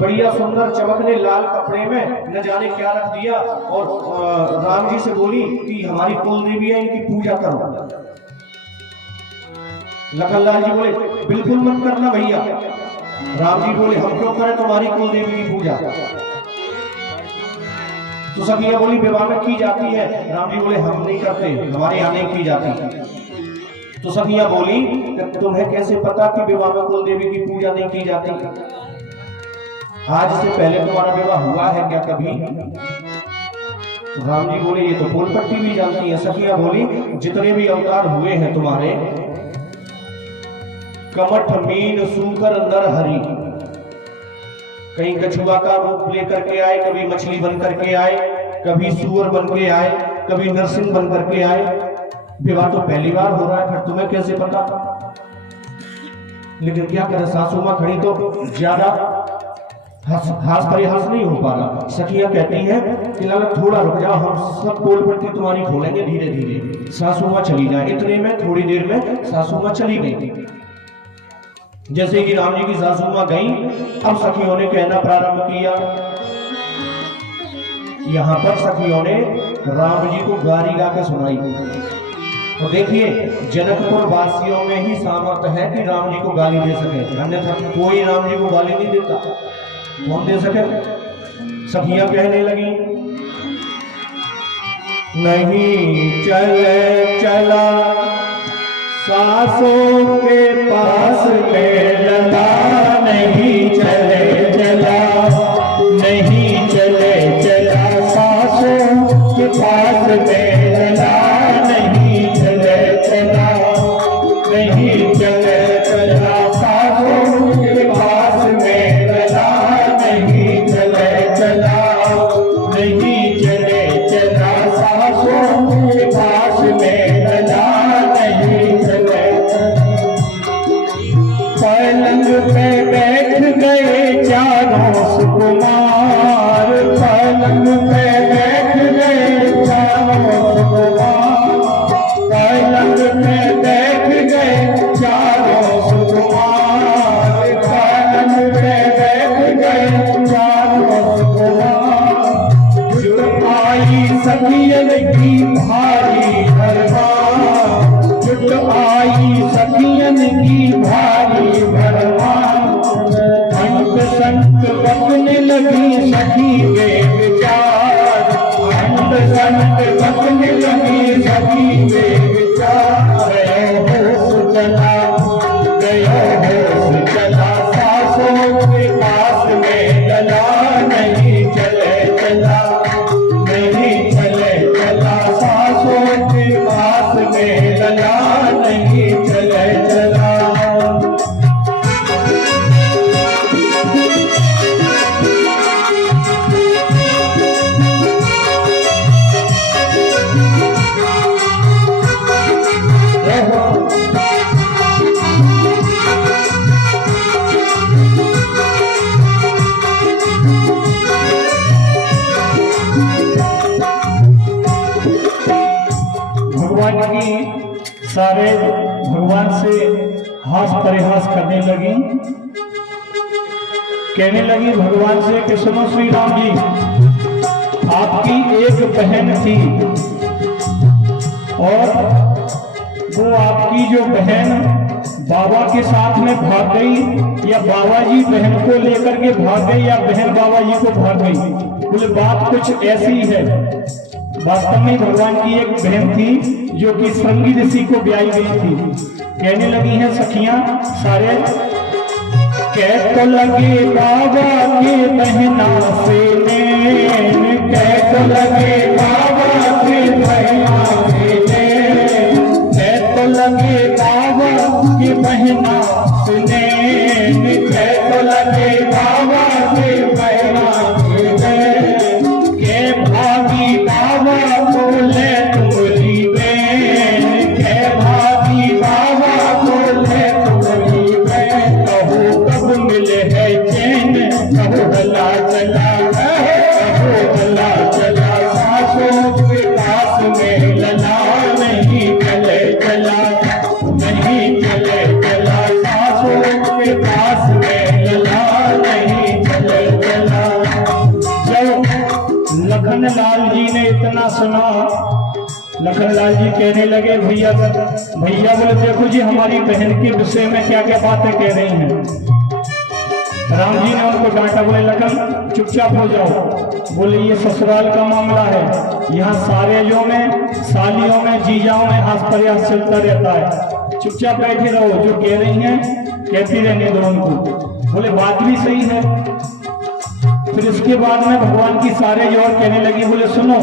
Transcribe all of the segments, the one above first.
बढ़िया सुंदर चमकने लाल कपड़े में न जाने क्या रख दिया और राम जी से बोली कि हमारी कुल देवी है, इनकी पूजा करो। लखनलाल जी बोले बिल्कुल मत करना भैया। राम जी बोले हम क्यों करें तुम्हारी कुल देवी की पूजा? तो सखिया बोली विवाह में की जाती है। राम जी बोले हम नहीं करते, हमारे यहाँ नहीं की जाती। तो सखिया बोली तुम्हें कैसे पता कि विवाह में कुल देवी की पूजा नहीं की जाती? आज से पहले तुम्हारा विवाह हुआ है क्या कभी? राम जी बोले ये तो फूलपट्टी भी जानती है। सखिया बोली जितने भी अवतार हुए हैं तुम्हारे, कमठ मीन सूकर नर हरि, कहीं कछुआ का रूप लेकर के आए, कभी मछली बन करके आए, कभी सूअर बन के आए, कभी नरसिंह बन करके आए। विवाह तो पहली बार हो रहा है, फिर तुम्हें कैसे पता? लेकिन क्या करे, सासू मां खड़ी तो ज्यादा हास परिहास नहीं हो पा रहा। सखिया कहती है कि लाला थोड़ा रुक जाओ, हम सब पोल पट्टी तुम्हारी खोलेंगे धीरे धीरे। सासू मां चली जाए। इतने में थोड़ी देर में सासू मां चली गई। जैसे कि राम जी की सासू मां गई, अब सखियों ने कहना प्रारंभ किया। यहां पर सखियों ने राम जी को गारी गा के सुनाई। तो देखिए जनकपुर वासियों में ही सामर्थ्य है कि राम जी को गाली दे सके, अन्यथा कोई राम जी को गाली नहीं देता। कौन दे सके? सखियां कहने लगी नहीं चले चला सासों के पास में लगा, नहीं चले चला, नहीं चले चला सासों के पास में लगा, नहीं चले चला, नहीं चले चला सासों के पास में लगा, नहीं चले चला, नहीं चले चला सासों के पास में लगा, नहीं चले। पलंग पे बैठ गए चारों सुकुमार, पलंग पे बैठ गए चारों सुकुमार, पलंग पे बैठ गए चारों सुकुमार, पलंग पे बैठ गए चारों सुकुमार। जुट आई सखियन की भारी भरमार, जुट आई सखियन की भारी भरमार। अंत संत बकने लगी सखी के विचार, अंत संत बकने लगी सखी के विचार। गयो होश चला, गयो होश चला सासों के पास में लला, नहीं चले चला, नहीं चले चला सासों के पास में लला, नहीं चले चला। भगवान की सारे भगवान से हास परिहास करने लगी, कहने लगी भगवान से कि सुनो श्री राम जी, आपकी एक बहन थी और वो आपकी जो बहन बाबा के साथ में भाग गई, या बाबा जी बहन को लेकर के भाग गई, या बहन बाबा जी को भाग गई। बोले बात कुछ ऐसी है। वास्तव में भगवान की एक बहन थी जो कि श्रृंगी ऋषि को ब्याई गई थी। कहने लगी हैं सखियां सारे, कह तो लगे बाबा के बहना से नैन, कह तो लगे बाबा के बहना से नैन, कह तो लगे बाबा के बहना से नैन, कह तो लगे बाबा के बहना से नैन, के भागी बाबा को ले तुम्हारी बहन, के भागी बाबा को ले तुम्हारी बहन। कहो कब मिले है चैन, कहो गला चला, कहो गला चला सासों के पास में लला, नहीं चले चला, नहीं चले चला सासों के पास में लला, नहीं चले सुना। लखनलाल जी कहने लगे भैया भैया बोले देखो जी हमारी बहन के विषय में क्या क्या बातें कह रही हैं। राम जी ने उनको डांटा, बोले लखन चुपचाप हो जाओ। बोले ये ससुराल का मामला है, यहाँ सारेजों में सालियों में जीजाओं में हाथ प्रयास चलता रहता है, चुपचाप बैठे रहो, जो कह रही हैं कहती रहने दो उनको। बोले बात भी सही है। फिर इसके बाद में भगवान की सारे जो और कहने लगी, बोले सुनो,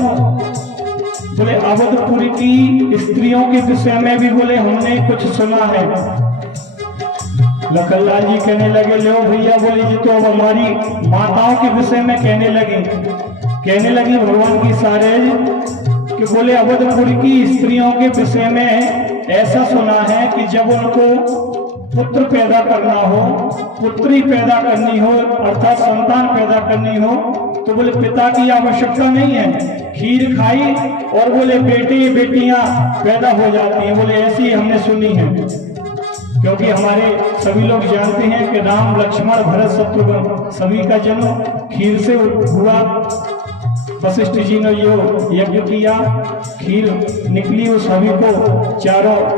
बोले अवधपुरी की स्त्रियों के विषय में भी बोले हमने कुछ सुना है। लखनलाल जी कहने लगे लो भैया, बोले जी तो अब हमारी माताओं के विषय में कहने लगी भगवान की सारे कि बोले अवधपुरी की स्त्रियों के विषय में ऐसा सुना है कि जब उनको पुत्र पैदा करना हो, पुत्री पैदा करनी हो, अर्थात संतान पैदा करनी हो, तो बोले पिता की आवश्यकता नहीं है, खीर खाई और बोले बेटे बेटियां पैदा हो जाती हैं। बोले ऐसी हमने सुनी है, क्योंकि हमारे सभी लोग जानते हैं कि राम लक्ष्मण भरत शत्रुघ्न सभी का जन्म खीर से हुआ। वशिष्ठ जी ने जो यज्ञ किया, खीर निकली, उस सभी को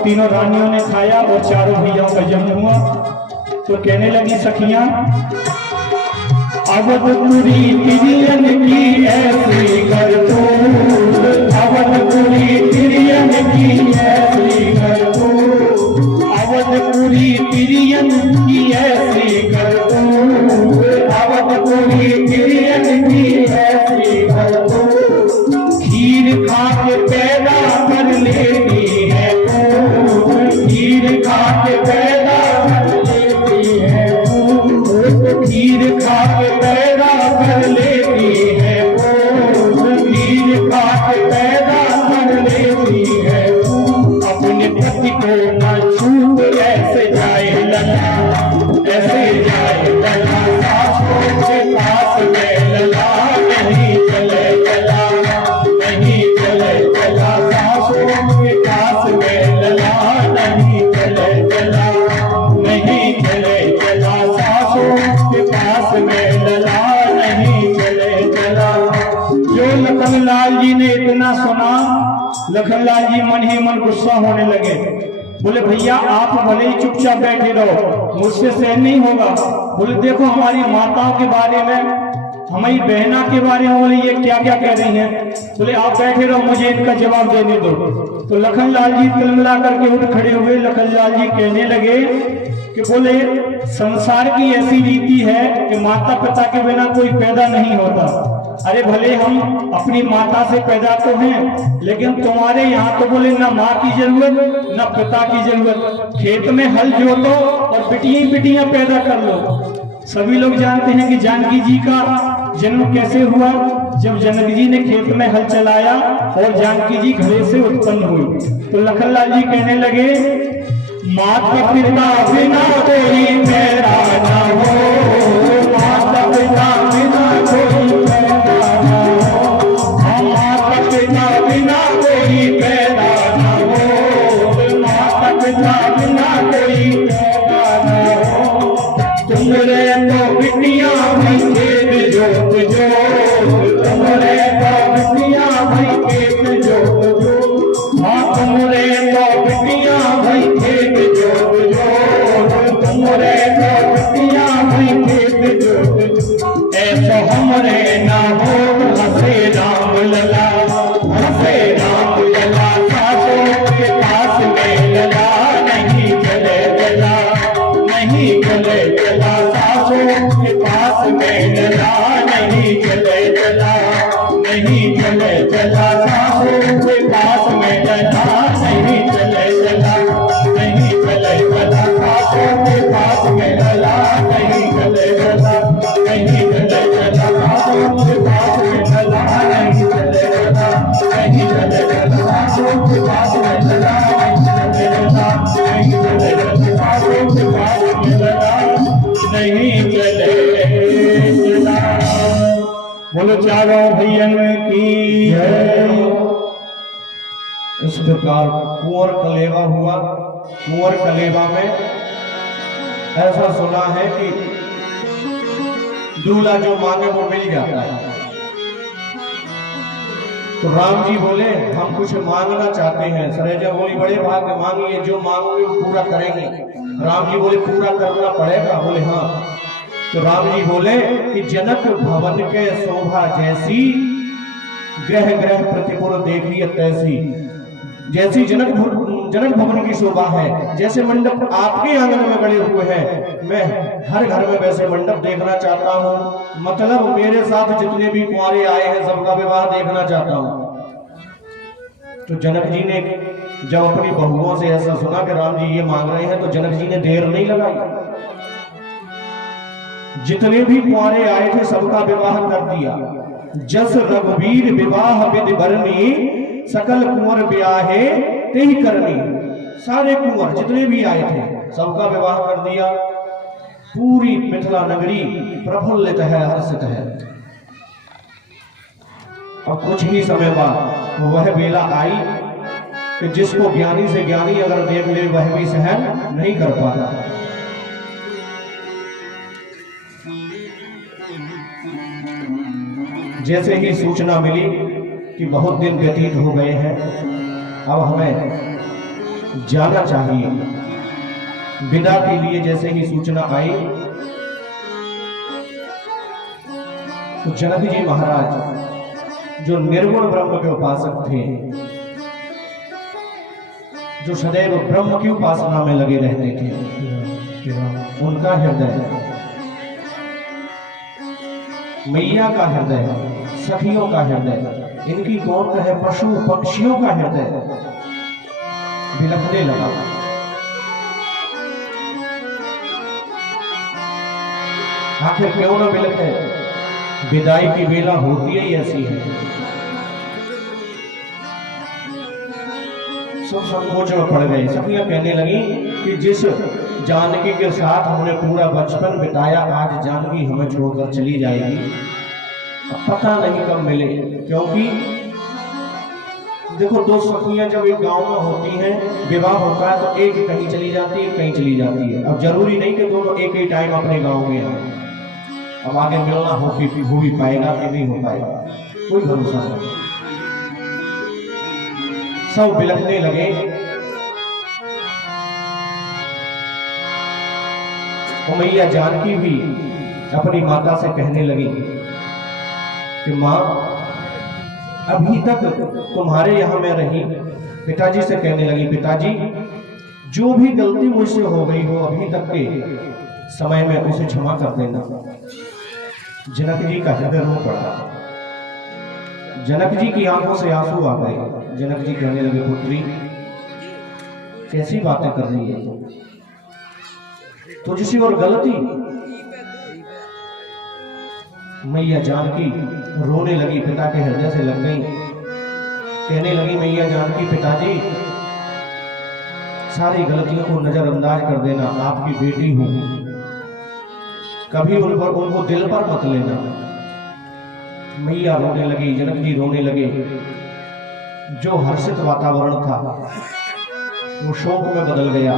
तीनों रानियों ने खाया और चारों भैयाओं का जन्म हुआ। तो कहने लगी सखियां, अवधपुरी तिरियन की ऐसी करतूत, अवधपुरी तिरियन की ऐसी करतूत, अवधपुरी तिरियन की ऐसी करतूत, अवधपुरी तिरियन की ऐसी करतूत, खीर खा के पैदा कर लेती है पूत, खीर खा के पैदा कर लेती है पूत, खीर खा के पैदा कर लेती है पूत, खीर खा के पैदा कर लेती है पूत। अपने पति को न छूट ऐसे जाए लला, ऐसे जाए लला, सासों के पास में लला, नहीं चले चला, नहीं चले चला, सासों के पास में लला, नहीं चले चला, नहीं चले चला, सासों के पास में लला, नहीं चले चला। जो लखनलाल जी ने इतना सुना, लखनलाल जी मन ही मन गुस्सा होने लगे। बोले भैया आप भले ही चुपचाप बैठे रहो, मुझसे सहन नहीं होगा। बोले देखो हमारी माताओं के बारे में, हमारी बहना के बारे में बोले ये क्या क्या कह रही हैं। बोले आप बैठे रहो, मुझे इनका जवाब देने दो। तो लखनलाल जी तिलमिला करके उठ खड़े हुए। लखनलाल जी कहने लगे कि बोले संसार की ऐसी रीति है कि माता पिता के बिना कोई पैदा नहीं होता। अरे भले हम अपनी माता से पैदा तो हैं, लेकिन तुम्हारे यहाँ तो बोले ना माँ की जरूरत ना पिता की जरूरत, खेत में हल जोतो और बिटियां पैदा कर लो। सभी लोग जानते हैं कि जानकी जी का जन्म कैसे हुआ, जब जनक जी ने खेत में हल चलाया और जानकी जी घरे से उत्पन्न हुई। तो लखनलाल जी कहने लगे माता पिता बिना कोई पैदा ना हो, माता पिता बिना कोई पैदा ना हो, माता पिता बिना कोई पैदा ना हो, माता पिता बिना कोई पैदा ना हो। तुमरे तो बिटिया भाई खेत जोत जो, तुमरे तो बिटिया भाई खेत जोत जो, हाँ तुमरे तो बिटिया भाई खेत जोत जो, तुमरे तो बिटिया भाई खेत जोत जो। ऐसो हमरे ना हो हसे राम लला, हसे राम लला, सासों के पास में लला, नहीं चले चला, नहीं चले चला, सासों के पास में लला, नहीं चले चला, नहीं चले चला, सासों के पास में लला, नहीं चले चला, नहीं चले चला, सासों के पास में लला, नहीं चले चला, नहीं चले चला, सासों के पास में लला, नहीं चले चला, नहीं चले चला, सासों के पास में लला, नहीं चले चला, नहीं चले चला, सासों के पास में लला, नहीं चले चला। बोलो चारों भैयन की जय। इस प्रकार कुंवर कलेवा हुआ। कुंवर कलेवा में ऐसा सुना है कि दूल्हा जो मांगे वो मिल जाता है। तो राम जी बोले हम कुछ मांगना चाहते हैं। सरेजा बोली बड़े भाग्य मांगिए, जो मांगोगे वो पूरा करेंगे। राम जी बोले पूरा करना पड़ेगा? बोले हाँ। तो राम जी बोले कि जनक भवन के शोभा जैसी, ग्रह ग्रह प्रतिपुर देखिए तैसी। जैसी जनक भवन की शोभा है, जैसे मंडप आपके आंगन में गड़े हुए हैं, मैं हर घर में वैसे मंडप देखना चाहता हूँ। मतलब मेरे साथ जितने भी कुंवारे आए हैं सबका विवाह देखना चाहता हूँ। तो जनक जी ने जब अपनी बहुओं से ऐसा सुना कि राम जी ये मांग रहे हैं, तो जनक जी ने देर नहीं लगाई। जितने भी कुंवारे आए थे सबका विवाह कर दिया। जस रघुवीर विवाह विधि बरनी, सकल कुंवर ब्याहे तेहि करनी। सारे कुंवर जितने भी आए थे सबका विवाह कर दिया। पूरी मिथिला नगरी प्रफुल्लित है, हर्षित है। अब कुछ ही समय बाद वह बेला आई कि जिसको ज्ञानी से ज्ञानी अगर देख ले वह भी सहन नहीं कर पाता। जैसे ही सूचना मिली कि बहुत दिन व्यतीत हो गए हैं, अब हमें जाना चाहिए, विदा के लिए जैसे ही सूचना आई, तो जनक जी महाराज जो निर्गुण ब्रह्म के उपासक थे, जो सदैव ब्रह्म की उपासना में लगे रहते थे, उनका हृदय, मैया का हृदय, सखियों का हृदय, इनकी कौन कहे पशु पक्षियों का हृदय बिलखने लगा। आखिर क्यों न बिलखे? विदाई की बेला होती ही ऐसी है। सब संकोच में पड़ गए। सखियां कहने लगी कि जिस जानकी के साथ हमने पूरा बचपन बिताया, आज जानकी हमें छोड़कर चली जाएगी, पता नहीं कब मिले। क्योंकि देखो, दो सखियां जब एक गांव में होती हैं, विवाह होता है तो एक कहीं चली जाती है, कहीं चली जाती है। अब जरूरी नहीं कि दोनों एक ही टाइम अपने गांव में आए। अब आगे मिलना हो भी पाएगा कि नहीं हो पाएगा, कोई भरोसा नहीं। सब बिलखने लगे। मैया जानकी भी अपनी माता से कहने लगी कि माँ, अभी तक तुम्हारे यहाँ मैं रही। पिताजी से कहने लगी, पिताजी जो भी गलती मुझसे हो गई हो अभी तक के समय में उसे क्षमा कर देना। जनक जी का हृदय रो पड़ा। जनक जी की आंखों से आंसू आ गए। जनक जी कहने लगे, पुत्री कैसी बातें कर रही है तुझसे और गलती? मैया जानकी रोने लगी, पिता के हृदय से लग गई। कहने लगी मैया जानकी, पिताजी सारी गलतियों को नजरअंदाज कर देना, आपकी बेटी हूं, कभी उन पर उनको दिल पर मत लेना। मैया रोने लगी, जनक जी रोने लगे। जो हर्षित वातावरण था वो शोक में बदल गया।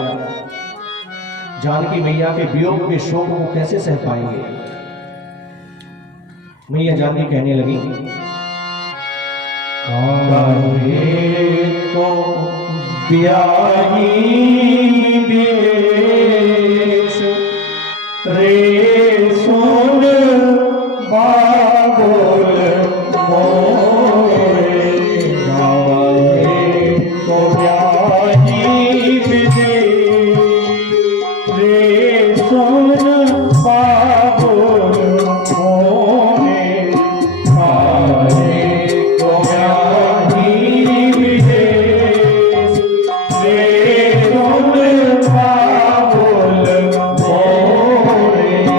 जानकी मैया के वियोग के शोक को कैसे सह पाएंगे? मैया जानकी कहने लगी, तो ब्याही देश रे सोन बाबोल मोरे, तो ब्याही देश रे सोन बाबोल मोरे, तो ब्याही देश रे सोन बाबोल मोरे।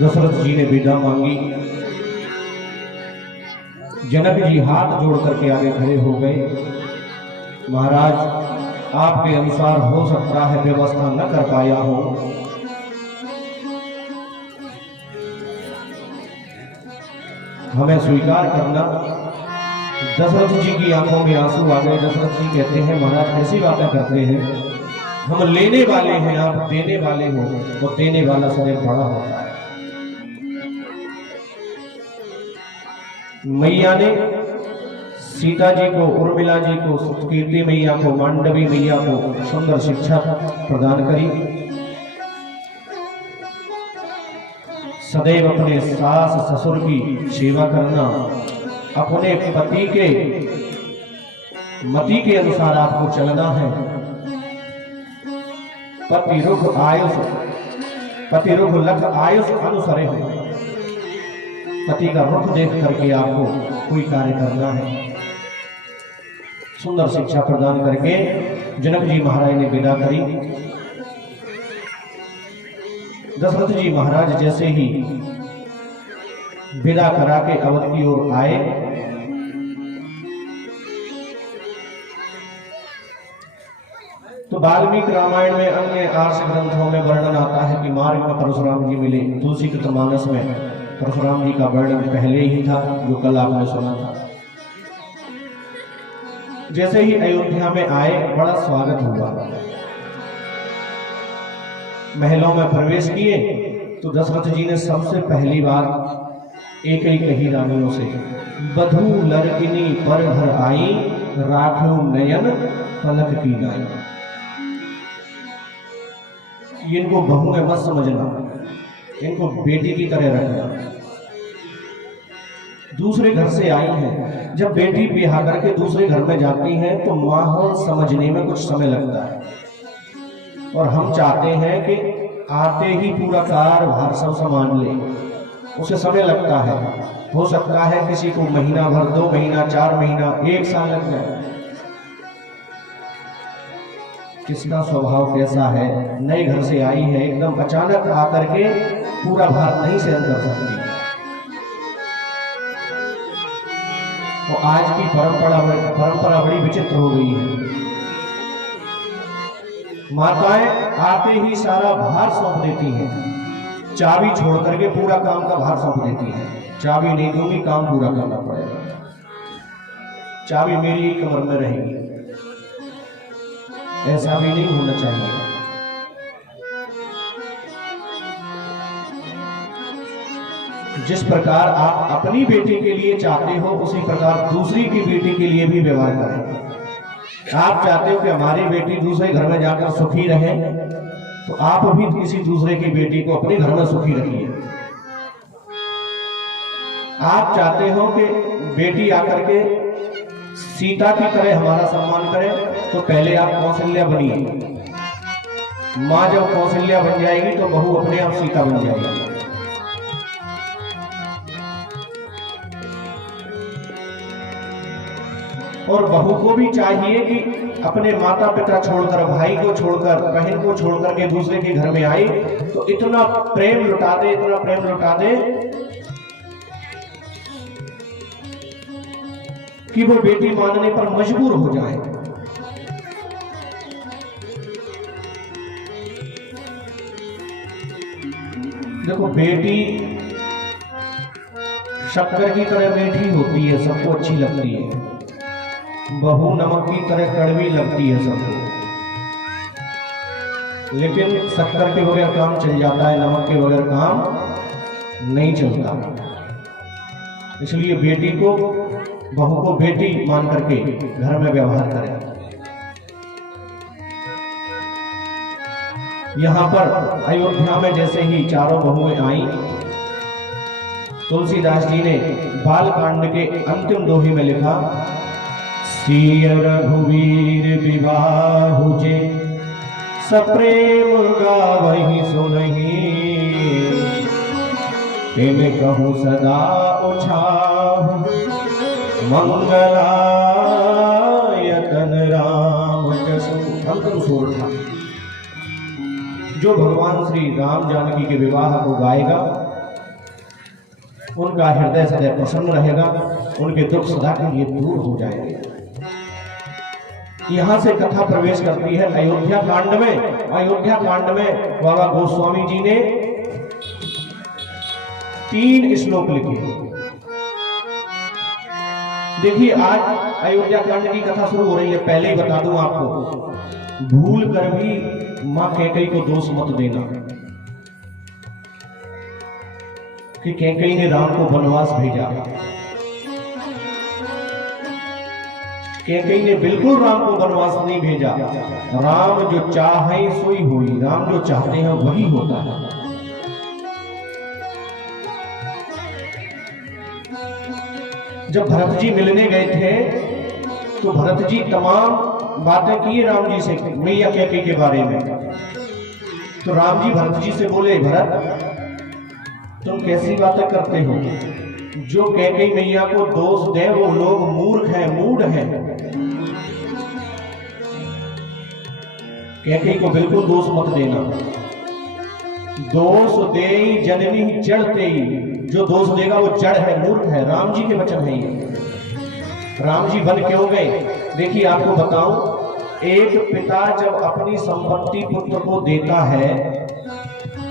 दशरथ जी ने विदा मांगी। जनक जी हाथ जोड़ करके आगे खड़े हो गए। महाराज, आपके अनुसार हो सकता है व्यवस्था न कर पाया हो, हमें स्वीकार करना। दशरथ जी की आंखों में आंसू आ गए। दशरथ जी कहते हैं, महाराज कैसी बातें करते हैं, हम लेने वाले हैं, आप देने वाले हो, वो देने वाला सदैव बड़ा होता है। मैया ने सीता जी को, उर्मिला जी को, कीर्ति मैया को, मांडवी मैया को सुंदर शिक्षा प्रदान करी। सदैव अपने सास ससुर की सेवा करना, अपने पति के मति के अनुसार आपको चलना है। पति रुख आयुष, पति रुख लख आयुष अनुसरे हो। पति का रुख देख करके आपको कोई कार्य करना है। सुंदर शिक्षा प्रदान करके जनक जी महाराज ने विदा करी। दशरथ जी महाराज जैसे ही विदा करा के अवध की ओर आए, तो वाल्मीकि रामायण में, अन्य आर्ष ग्रंथों में वर्णन आता है कि मार्ग में परशुराम जी मिले। तुलसीकृतमानस में परशुराम जी का वर्णन पहले ही था, जो कल आपने सुना था। जैसे ही अयोध्या में आए, बड़ा स्वागत हुआ। महलों में प्रवेश किए तो दशरथ जी ने सबसे पहली बात एक ही कही रानियों से, बधू लड़किनी पर घर आई, राखो नयन पलक की नाई। इनको बहू में मत समझना, इनको बेटी की तरह रखना। दूसरे घर से आई हैं, जब बेटी ब्याह करके दूसरे घर में जाती हैं तो माहौल समझने में कुछ समय लगता है, और हम चाहते हैं कि आते ही पूरा कारभार सब संभाल ले। उसे समय लगता है, हो सकता है किसी को महीना भर, 2 महीना, 4 महीना, 1 साल लग जाए। किसका स्वभाव कैसा है, नए घर से आई है, एकदम अचानक आकर के पूरा भार नहीं सहन कर सकती। तो आज की परंपरा बड़ी विचित्र हो गई है। माताएं आते ही सारा भार सौंप देती हैं, चाबी छोड़ करके पूरा काम का भार सौंप देती हैं। चाबी नहीं दूंगी, काम पूरा करना पड़ेगा, चाबी मेरी ही कमर में रहेगी। ऐसा भी नहीं होना चाहिए। जिस प्रकार आप अपनी बेटी के लिए चाहते हो, उसी प्रकार दूसरी की बेटी के लिए भी व्यवहार करें। आप चाहते हो कि हमारी बेटी दूसरे घर में जाकर सुखी रहे, तो आप भी किसी दूसरे की बेटी को अपने घर में सुखी रखिए। आप चाहते हो कि बेटी आकर के सीता की तरह हमारा सम्मान करे, तो पहले आप कौशल्या बनिए। माँ जब कौशल्या बन जाएगी तो बहू अपने आप सीता बन जाएगी। और बहू को भी चाहिए कि अपने माता पिता छोड़कर, भाई को छोड़कर, बहन को छोड़कर के दूसरे के घर में आई तो इतना प्रेम लुटा दे, इतना प्रेम लुटा दे कि वो बेटी मानने पर मजबूर हो जाए। देखो, बेटी शक्कर की तरह मीठी होती है, सबको अच्छी लगती है। बहू नमक की तरह कड़वी लगती है सबको, लेकिन शक्कर के बगैर काम चल जाता है, नमक के बगैर काम नहीं चलता। इसलिए बेटी को, बहू को बेटी मान करके घर में व्यवहार करें। यहां पर अयोध्या में जैसे ही चारों बहुएं आई, तुलसीदास जी ने बालकांड के अंतिम दोहे में लिखा, सिय रघुवीर विवाहु जे, सप्रेम गावहि सुनहि, तिन कहूँ सदा उछाहु, मंगलायतन राम जसु। अंतिम सूर था जो भगवान श्री राम जानकी के विवाह को गाएगा, उनका हृदय सदैव प्रसन्न रहेगा, उनके दुख सदा के लिए दूर हो जाएंगे। यहां से कथा प्रवेश करती है अयोध्या कांड में। अयोध्या कांड में बाबा गोस्वामी जी ने 3 श्लोक लिखे। देखिए, आज अयोध्या कांड की कथा शुरू हो रही है। पहले ही बता दूं आपको, भूल कर भी मां कैकेयी को दोष मत देना कि कैकेयी ने राम को वनवास भेजा। कैकेयी ने बिल्कुल राम को वनवास नहीं भेजा। राम जो चाहे सोई होई, राम जो चाहते हैं वही होता है। जब भरत जी मिलने गए थे तो भरत जी तमाम बातें की राम जी से, मैया कैकेयी के बारे में। तो राम जी भरत जी से बोले, भरत तुम कैसी बातें करते हो? जो कैकेयी मैया को दोष दे वो लोग मूर्ख हैं, मूढ़ हैं। कैकेयी को बिल्कुल दोष मत देना। दोष दे जननी जड़ तेई, जो दोष देगा वो जड़ है, मूर्ख है। राम जी के वचन है ये। राम जी वन क्यों गए? देखिए, आपको बताऊं, एक पिता जब अपनी संपत्ति पुत्र को देता है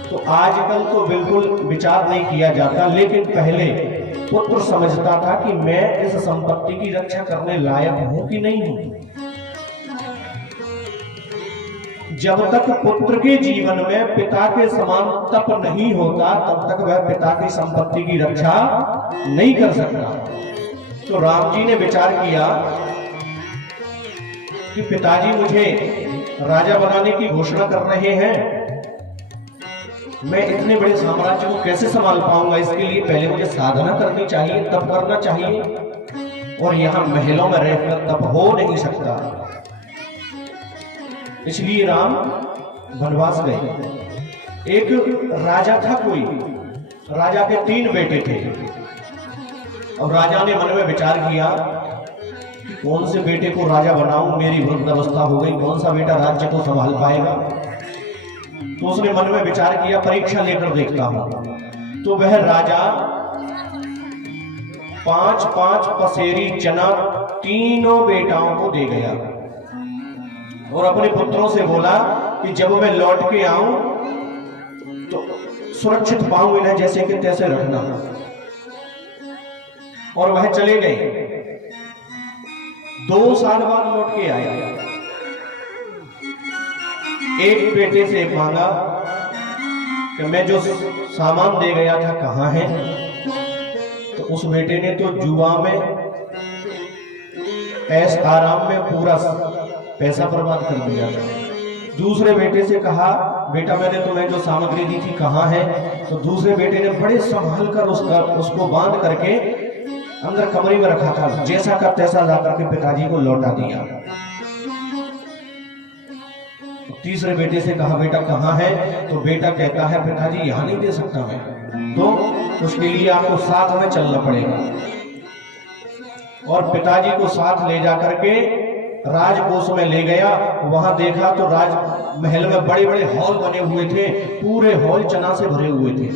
तो आजकल तो बिल्कुल विचार नहीं किया जाता, लेकिन पहले पुत्र समझता था कि मैं इस संपत्ति की रक्षा करने लायक हूं कि नहीं हूं। जब तक पुत्र के जीवन में पिता के समान तप नहीं होता तब तक वह पिता की संपत्ति की रक्षा नहीं कर सकता। तो राम जी ने विचार किया कि पिताजी मुझे राजा बनाने की घोषणा कर रहे हैं, मैं इतने बड़े साम्राज्य को कैसे संभाल पाऊंगा? इसके लिए पहले मुझे साधना करनी चाहिए, तप करना चाहिए, और यहां महलों में रहकर तप हो नहीं सकता। इसलिए राम वनवास गए। एक राजा था, कोई राजा के 3 बेटे थे। अब राजा ने मन में विचार किया कि कौन से बेटे को राजा बनाऊं, मेरी वृद्ध अवस्था हो गई, कौन सा बेटा राज्य को संभाल पाएगा। तो उसने मन में विचार किया, परीक्षा लेकर देखता हूं। तो वह राजा 5-5 पसेरी चना तीनों बेटाओं को दे गया और अपने पुत्रों से बोला कि जब मैं लौट के आऊं तो सुरक्षित पाऊं इन्हें, जैसे कि तैसे रखना। और वह चले गए। 2 साल बाद लौट के आए। एक बेटे से मांगा कि मैं जो सामान दे गया था कहां है? तो उस बेटे ने तो जुआ में, ऐश आराम में पूरा पैसा बर्बाद कर दिया था। दूसरे बेटे से कहा, बेटा मैंने तुम्हें जो सामग्री दी थी कहां है? तो दूसरे बेटे ने बड़े संभाल कर उसको बांध करके अंदर कमरे में रखा था, जैसा का तैसा ला करके पिताजी को लौटा दिया। तीसरे बेटे से कहा, बेटा कहां है? तो बेटा कहता है, पिताजी यहां नहीं दे सकता मैं, तो उसके लिए आपको साथ में चलना पड़ेगा। और पिताजी को साथ ले जाकर के राजकोष में ले गया। वहां देखा तो राजमहल में बड़े बड़े हॉल बने हुए थे, पूरे हॉल चना से भरे हुए थे।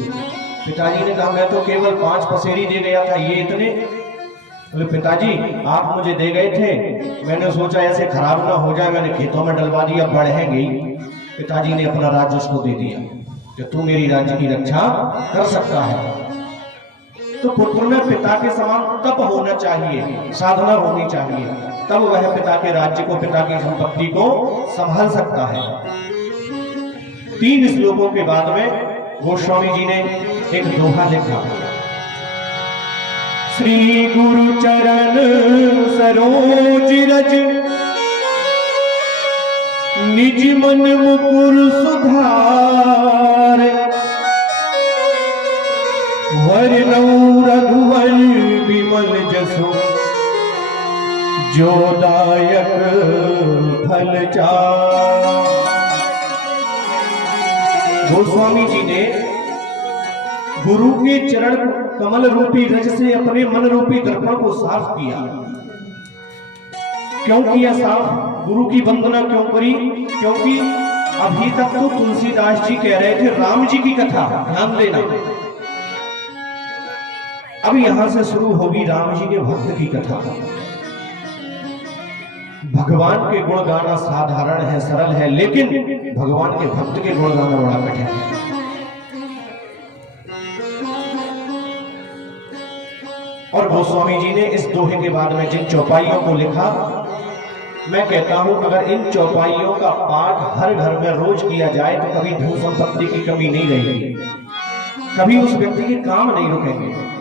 पिताजी ने कहा, मैं तो केवल 5 पसेरी दे गया था, ये इतने? बोले, पिताजी आप मुझे दे गए थे, मैंने सोचा ऐसे खराब ना हो जाए, मैंने खेतों में डलवा दिया, बढ़ेंगे। पिताजी ने अपना राज्य उसको दे दिया कि तू मेरी राज्य की रक्षा कर सकता है। तो पुत्र में पिता के समान तप होना चाहिए, साधना होनी चाहिए, तब वह पिता के राज्य को, पिता की संपत्ति को संभाल सकता है। 3 श्लोकों के बाद में गोस्वामी जी ने एक दोहा लिखा, श्री गुरु चरण सरोज रज निज मन मुकुर सुधार, वरनौ रघुवर विमल जसु जो दायक फल चार। गोस्वामी जी ने गुरु के चरण कमल रूपी रज से अपने मन रूपी दर्पण को साफ किया। क्यों किया साफ? गुरु की वंदना क्यों करी? क्योंकि अभी तक तो तुलसीदास जी कह रहे थे राम जी की कथा, ध्यान देना, अब यहां से शुरू होगी राम जी के भक्त की कथा। भगवान के गुण गाना साधारण है, सरल है, लेकिन भगवान के भक्त के गुण गाना बड़ा कठिन है। और गोस्वामी जी ने इस दोहे के बाद में जिन चौपाइयों को लिखा, मैं कहता हूं अगर इन चौपाइयों का पाठ हर घर में रोज किया जाए तो कभी धन संपत्ति की कमी नहीं रहेगी, कभी उस व्यक्ति के काम नहीं रुकेंगे।